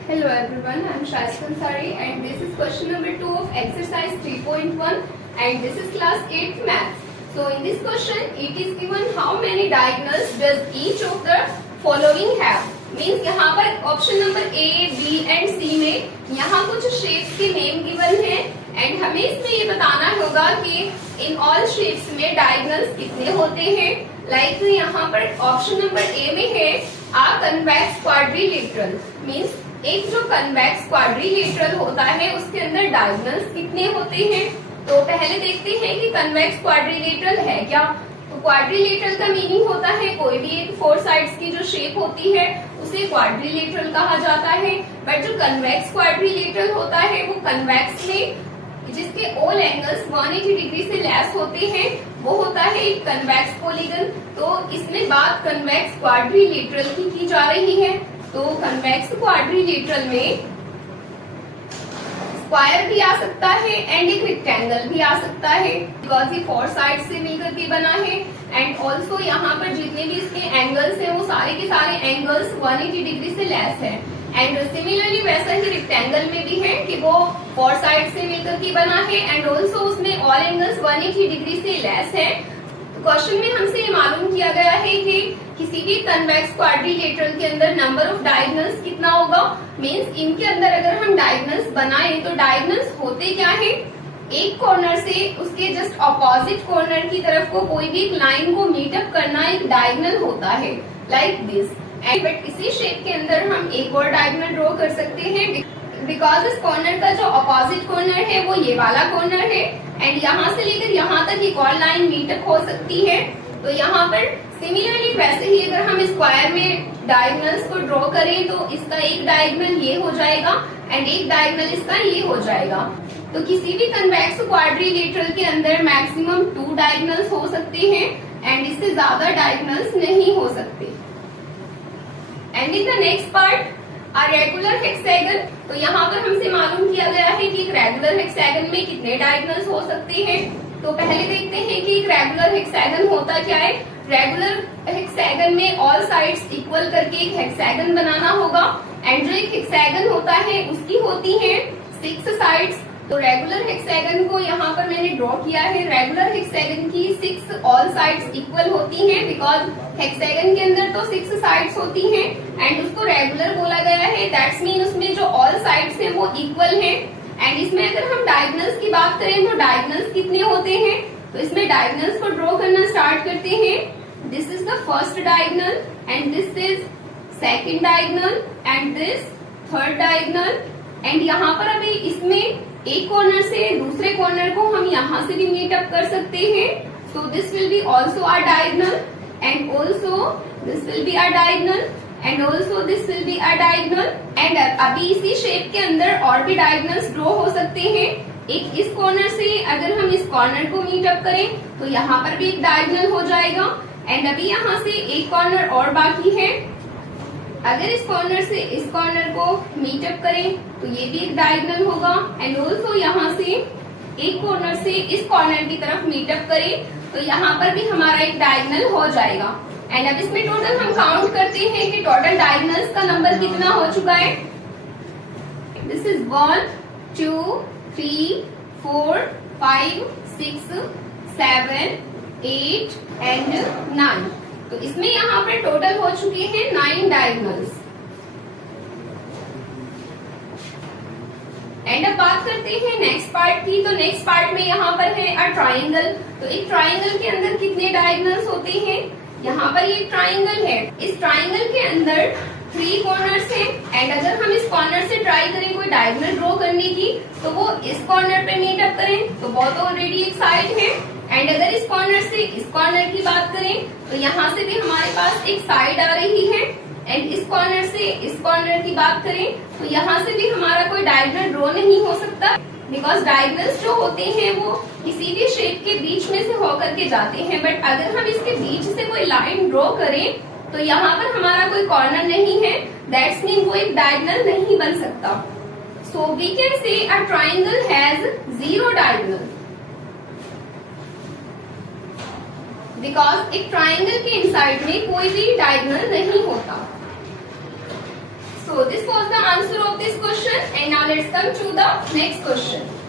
Hello everyone, I am Shashika Ansari and this is question number 2 of exercise 3.1 and this is class 8th math. So in this question it is given how many diagonals does each of the following have. Means यहाँ पर option number A, B and C में यहाँ कुछ shapes के name given है and हमें इसमें ये बताना होगा कि इन ऑल शेप्स में डायगोनल्स कितने होते हैं. लाइक यहाँ पर ऑप्शन नंबर A में है आ कन्वेक्स क्वाड्रिलेटरल. मीन्स एक जो कन्वेक्स क्वाड्रिलेटरल होता है उसके अंदर डायगोनल्स कितने होते हैं. तो पहले देखते हैं कि कन्वेक्स क्वाड्रिलेटरल है क्या. तो क्वाड्रिलेटरल का मीनिंग होता है कोई भी एक फोर साइड्स की जो शेप होती है उसे क्वाड्रिलेटरल कहा जाता है. बट जो कन्वेक्स क्वाड्रिलेटरल होता है वो कन्वेक्स में जिसके ऑल एंगल्स 180 डिग्री से लेस होते हैं वो होता है एक कन्वेक्स पॉलीगन. तो इसमें बात कन्वेक्स क्वाड्रिलेटरल की जा रही है. तो कन्वेक्स क्वाड्रिलेटरल में स्क्वायर भी आ सकता है एंड एक रेक्टेंगल भी आ सकता है बिकॉज ये फोर साइड से मिलकर के बना है. एंड ऑल्सो यहाँ पर जितने भी इसके एंगल्स हैं वो सारे के सारे एंगल्स 180 डिग्री से लेस है. एंड सिमिलरली वैसा ही रेक्टेंगल में भी है कि वो फोर साइड से मिलकर के बना है एंड ऑल्सो उसमें ऑल एंगल्स 180 डिग्री से लेस है. क्वेश्चन में हमसे ये मालूम किया गया है कि किसी भी कन्वेक्स क्वाड्रिलेटरल के अंदर नंबर ऑफ डायगोनल्स कितना होगा. मींस इनके अंदर अगर हम डायगोनल्स बनाएं तो डायगोनल्स होते क्या है, एक कॉर्नर से उसके जस्ट अपोजिट कॉर्नर की तरफ को कोई भी एक लाइन को मीटअप करना एक डायगोनल होता है लाइक दिस. एंड बट इसी शेप के अंदर हम एक और डायगोनल ड्रॉ कर सकते हैं बिकॉज इस कॉर्नर का जो अपोजिट कॉर्नर है वो ये वाला कॉर्नर है एंड यहाँ से लेकर यहाँ तक एक और लाइन मीटअप हो सकती है. तो यहाँ पर सिमिलरली वैसे ही अगर हम स्क्वायर में डायगोनल्स को ड्रॉ करें तो इसका एक डायगोनल ये हो जाएगा एंड एक डायगोनल इसका ये हो जाएगा. तो किसी भी कन्वेक्स क्वाड्रिलेटरल के अंदर मैक्सिमम 2 डायगोनल्स हो सकते हैं एंड इससे ज्यादा डायगोनल्स नहीं हो सकते. And in the next part a regular hexagon. तो यहाँ पर हमसे मालूम किया गया है कि एक रेगुलर हेक्सागन में कितने डायगोनल्स हो सकते हैं. तो पहले देखते हैं कि एक रेगुलर हेक्सागन होता क्या है. रेगुलर हेक्सागन में ऑल साइड्स इक्वल करके एक हेक्सागन बनाना होगा एंड जो एक हेक्सागन होता है उसकी होती है 6 साइड्स. तो रेगुलर हेक्सागन को यहाँ पर मैंने ड्रॉ किया है. रेगुलर हेक्सागन की 6 ऑल साइड्स इक्वल होती हैं बिकॉज हेक्सागन के अंदर तो 6 साइड्स होती हैं एंड उसको रेगुलर बोला गया है. दैट्स मीन उसमें जो ऑल साइड्स हैं वो इक्वल हैं. एंड इसमें अगर हम डायगोनल्स की बात करें तो डायगोनल्स कितने होते हैं. तो इसमें डायगोनल्स को ड्रॉ करना स्टार्ट करते हैं. This is the first diagonal and this is second diagonal and this third diagonal. And यहाँ पर अभी इसमें एक कॉर्नर से दूसरे कॉर्नर को हम यहाँ से भी मीटअप कर सकते हैं. So this will be also our diagonal and also this will be our diagonal and also this will be our diagonal. And अभी इसी शेप के अंदर और भी डायगोनल्स ड्रॉ हो सकते हैं. एक इस कॉर्नर से अगर हम इस कॉर्नर को मीटअप करें तो यहाँ पर भी एक डायगोनल हो जाएगा. एंड अभी यहाँ से एक कॉर्नर और बाकी है. अगर इस कॉर्नर से इस कॉर्नर को मीटअप करें तो ये भी एक डायगोनल होगा. एंड ऑल्सो यहाँ से एक कॉर्नर से इस कॉर्नर की तरफ मीटअप करें तो यहाँ पर भी हमारा एक डायगोनल हो जाएगा. एंड अब इसमें टोटल हम काउंट करते हैं कि टोटल डायगोनल्स का नंबर कितना हो चुका है. This is 1 2 3 4 5 6 7 8 and 9. तो इसमें यहाँ पर टोटल हो चुके हैं 9 डायगोनल्स. एंड अब बात करते हैं नेक्स्ट पार्ट की. तो नेक्स्ट पार्ट में यहाँ पर है अ ट्राइंगल. तो एक ट्राइंगल के अंदर कितने डायगोनल्स होते हैं. यहाँ पर ये ट्राइंगल है. इस ट्राइंगल के अंदर 3 कॉर्नर्स हैं एंड अगर हम इस कॉर्नर से ट्राई करें कोई डायगोनल ड्रॉ करने की तो वो इस कॉर्नर पे मीटअप करें तो वो तो ऑलरेडी एक साइड है. एंड अगर इस कॉर्नर से इस कॉर्नर की बात करें तो यहाँ से भी हमारे पास एक साइड आ रही है. एंड इस कॉर्नर से इस कॉर्नर की बात करें तो यहाँ से भी हमारा कोई डायगोनल ड्रॉ नहीं हो सकता बिकॉज डायगोनल्स जो होते हैं वो किसी भी शेप के बीच में से होकर के जाते हैं. बट अगर हम इसके बीच से कोई लाइन ड्रॉ करें तो यहाँ पर हमारा कोई कॉर्नर नहीं है. दैट्स मीन वो एक डायगोनल नहीं बन सकता. सो we can say a triangle has 0 diagonal because एक ट्राइंगल के इनसाइड में कोई भी डायगोनल नहीं होता. So this was the answer of this question, and now let's come to the next question.